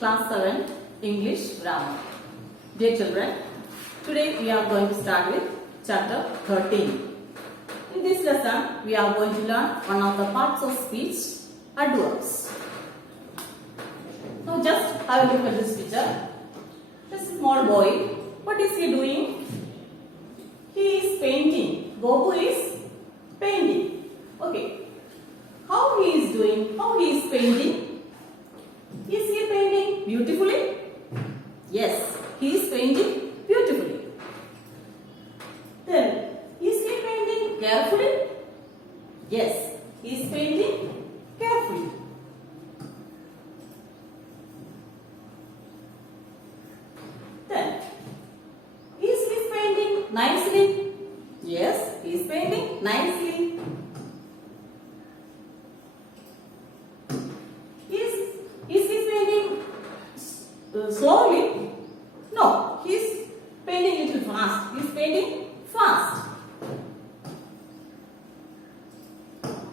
Class 7 English Grammar. Dear children, today we are going to start with chapter 13. In this lesson, we are going to learn one of the parts of speech, adverbs. Now just have a look at this picture. This small boy, what is he doing? He is painting. Bobu is painting. Okay. How he is doing? How he is painting? Is he painting beautifully? Yes, he is painting beautifully. Then, is he painting carefully? Yes, he is painting carefully. Then, is he painting nicely? Yes, he is painting nicely. Is he painting slowly? No, he is painting little fast. He is painting fast.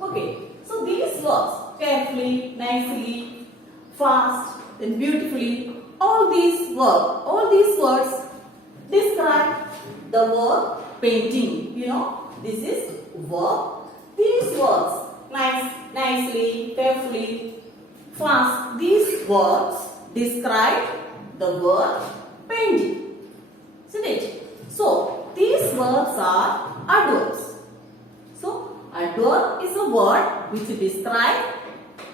Okay, so these words, carefully, nicely, fast, then beautifully, all these words describe the verb painting. You know, this is verb. These words, nice, nicely, carefully, fast, these words describe the verb painting. Isn't it? So, these words are adverbs. So, adverb is a word which describes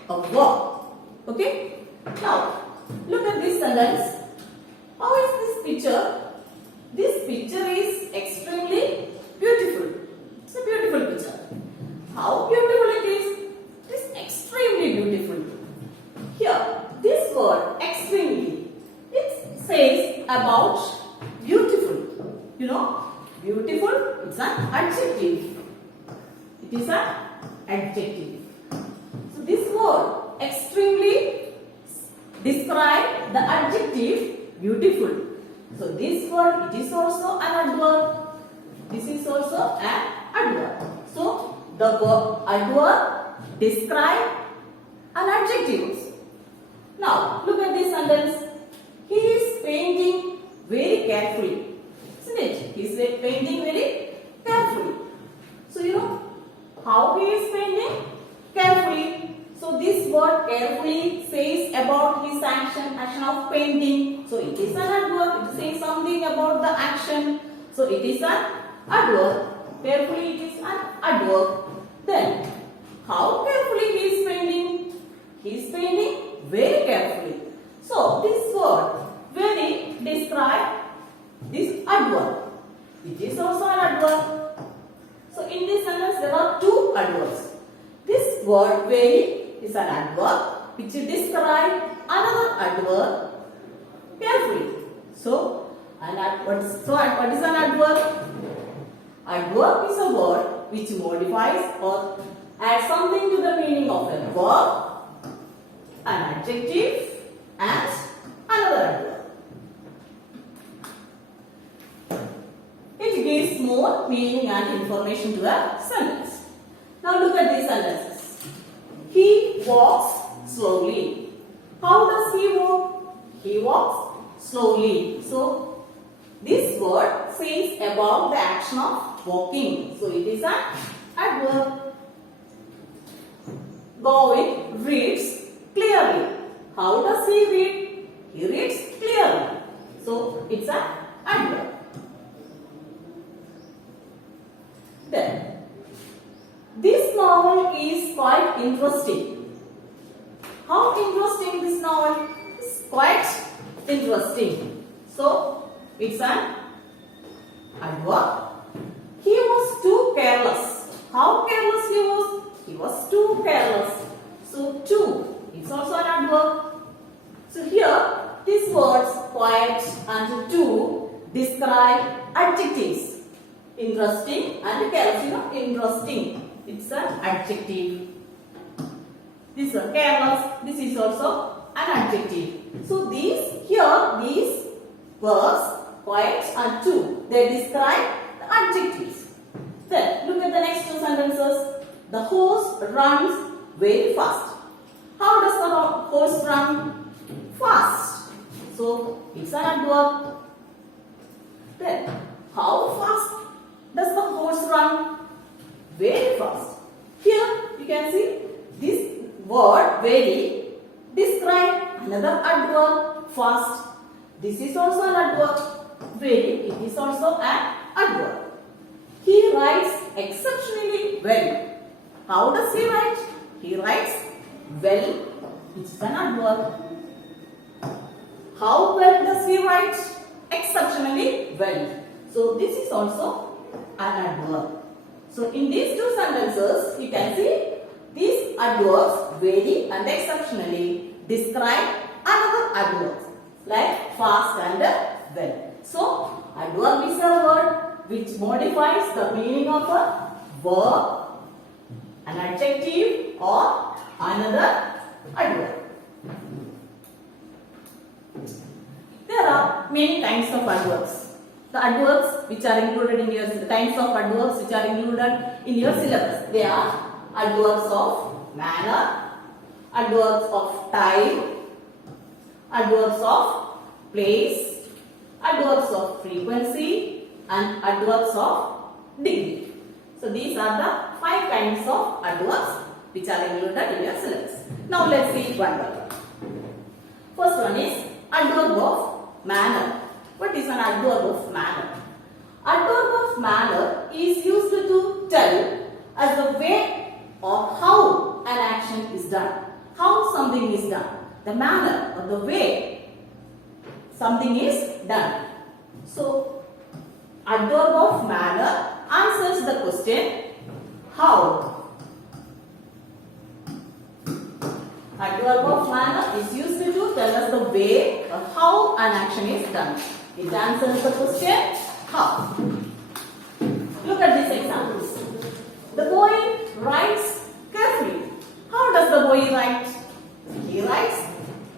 a verb. Okay? Now, look at this sentence. How is this picture? This picture is extremely beautiful. It's a beautiful picture. How beautiful it is? It is extremely beautiful. Here, this word extremely, it says about beautiful. You know, beautiful, it's an adjective. It is an adjective. So, this word extremely describes the adjective beautiful. So, this word, it is also an adverb. This is also an adverb. So, the word adverb describes an adjective. Now, look at this sentence. He is painting very carefully. Isn't it? He is painting very carefully. So, you know how he is painting? Carefully. So, this word carefully says about his action of painting. So, it is an adverb. It says something about the action. So, it is an adverb. Carefully, it is an adverb. Then, how carefully he is painting? He is painting very carefully. So, this word very describe this adverb. It is also an adverb. So, in this sentence there are two adverbs. This word very is an adverb which describe another adverb carefully. So, what is an adverb? Adverb is a word which modifies or adds something to the meaning of a verb, an adjective and another adverb. It gives more meaning and information to a sentence. Now look at these sentences. He walks slowly. How does he walk? He walks slowly. So this word says about the action of walking. So it is an adverb. Govind reads clearly. How does he read? He reads clearly. So, it's an adverb. Then, this novel is quite interesting. How interesting this novel is? Quite interesting. So, it's an adverb. He was too careless. How careless he was? He was too careless. So, too. It's also an adverb. So here, these words quiet and too describe adjectives. Interesting and careless. You know, interesting. It's an adjective. This is careless. This is also an adjective. So these verbs quiet and too, they describe the adjectives. Then look at the next two sentences. The horse runs very fast. How does the horse run? Fast. it's an adverb. Then, how fast does the horse run? Very fast. Here you can see this word very describe another adverb fast. This is also an adverb. Very, it is also an adverb. He writes exceptionally well. How does he write? He writes well. It's an adverb. How well does he write? Exceptionally well. So this is also an adverb. So in these two sentences, you can see these adverbs very and exceptionally describe another adverb like fast and well. So adverb is a word which modifies the meaning of a verb, an adjective or another adverb. There are many kinds of adverbs. The adverbs which are included in your kinds of adverbs which are included in your syllabus. They are adverbs of manner, adverbs of time, adverbs of place, adverbs of frequency, and adverbs of degree. So these are the 5 kinds of adverbs which are included in your syllabus. Now let's see one by one. First one is adverb of manner. What is an adverb of manner? Adverb of manner is used to tell as the way or how an action is done. How something is done. The manner or the way something is done. So, adverb of manner answers the question how. Adverb of manner is used to tell us the way or how an action is done. It answers the question how. Look at these examples. The boy writes carefully. How does the boy write? He writes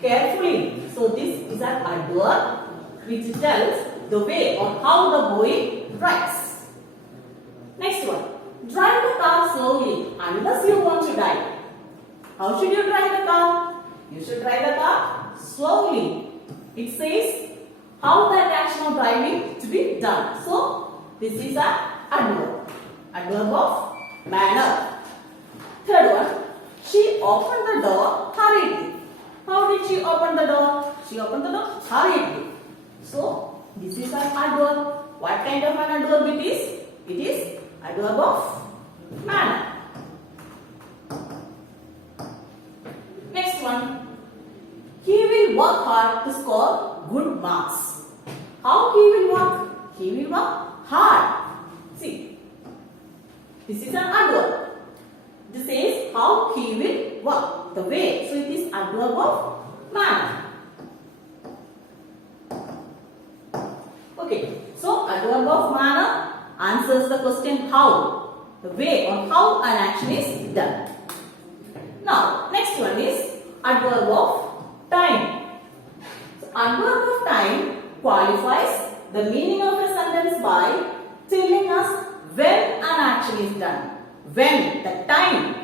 carefully. So this is an adverb which tells the way or how the boy writes. Next one. Drive the car slowly unless you want to die. How should you drive the car? You should drive the car slowly. It says how that action of driving to be done. So this is an adverb. Adverb of manner. Third one. She opened the door hurriedly. How did she open the door? She opened the door hurriedly. So this is an adverb. What kind of an adverb it is? It is adverb of manner. Next one. He will work hard to score good marks. How he will work? He will work hard. See, this is an adverb. This says how he will work. The way. So it is adverb of manner. Okay. So adverb of manner answers the question how. The way or how an action is done. Now next one is adverb of time. So adverb of time qualifies the meaning of a sentence by telling us when an action is done. When, the time.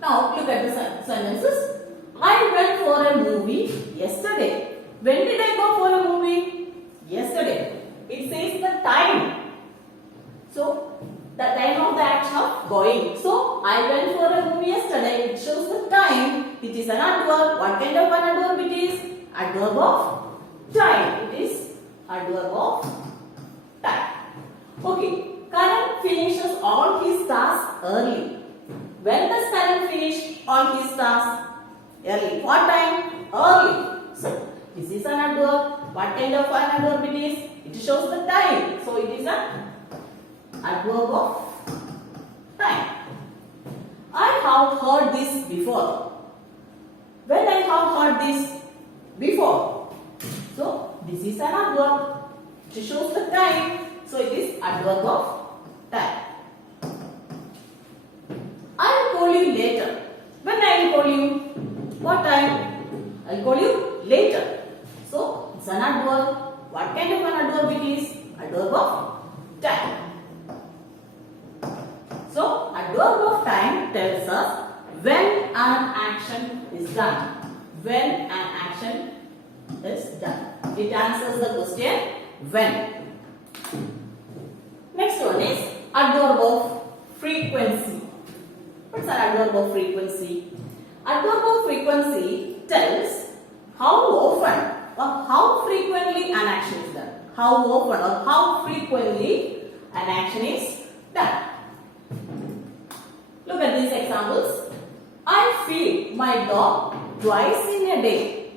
Now look at the sentences. I went for a movie yesterday. When did I go for a movie? Yesterday. It says the time. So the time of the action of going. So I went for a movie yesterday. It shows the time. It is an adverb. What kind of an adverb it is? Adverb of time. It is adverb of time. Okay. Karan finishes all his tasks early. When does Karan finish all his tasks? Early. What time? Early. So this is an adverb. What kind of an adverb it is? It shows the time. So it is an adverb of time. I have heard this before. When I have heard this before. So this is an adverb. It shows the time. So it is adverb of time. I will call you later. When I will call you? What time? I will call you later. So it's an adverb. What kind of an adverb it is? Adverb of time. So adverb of time tells us when an action is done. when an action is done. It answers the question when. Next one is adverb of frequency. What's an adverb of frequency? Adverb of frequency tells how often or how frequently an action is done. How often or how frequently an action is done. Look at these examples. I feed my dog twice in a day.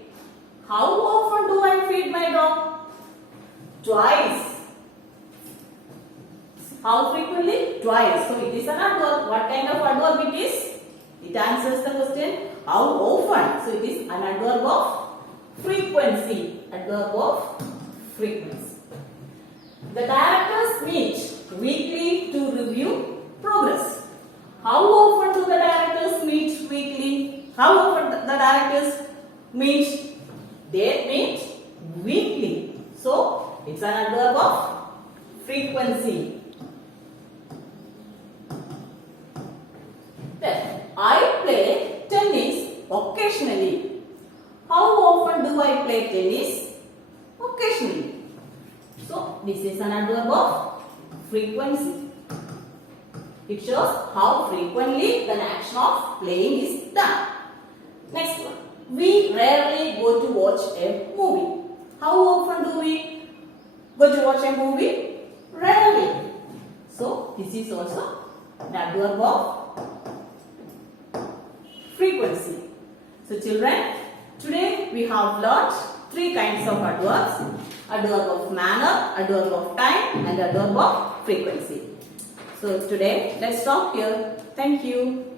How often do I feed my dog? Twice. How frequently? Twice. So it is an adverb. What kind of adverb it is? It answers the question how often. So it is an adverb of frequency. Adverb of frequency. The directors meet weekly to review progress. How often do the directors meet weekly? How often the directors meet? They meet weekly. So it's an adverb of frequency. Then I play tennis occasionally. How often do I play tennis? Occasionally. So this is an adverb of frequency. It shows how frequently the action of playing is done. Next one. We rarely go to watch a movie. How often do we go to watch a movie? Rarely. So this is also an adverb of frequency. So children, today we have learnt 3 kinds of adverbs. Adverb of manner, adverb of time and adverb of frequency. So today let's stop here. Thank you.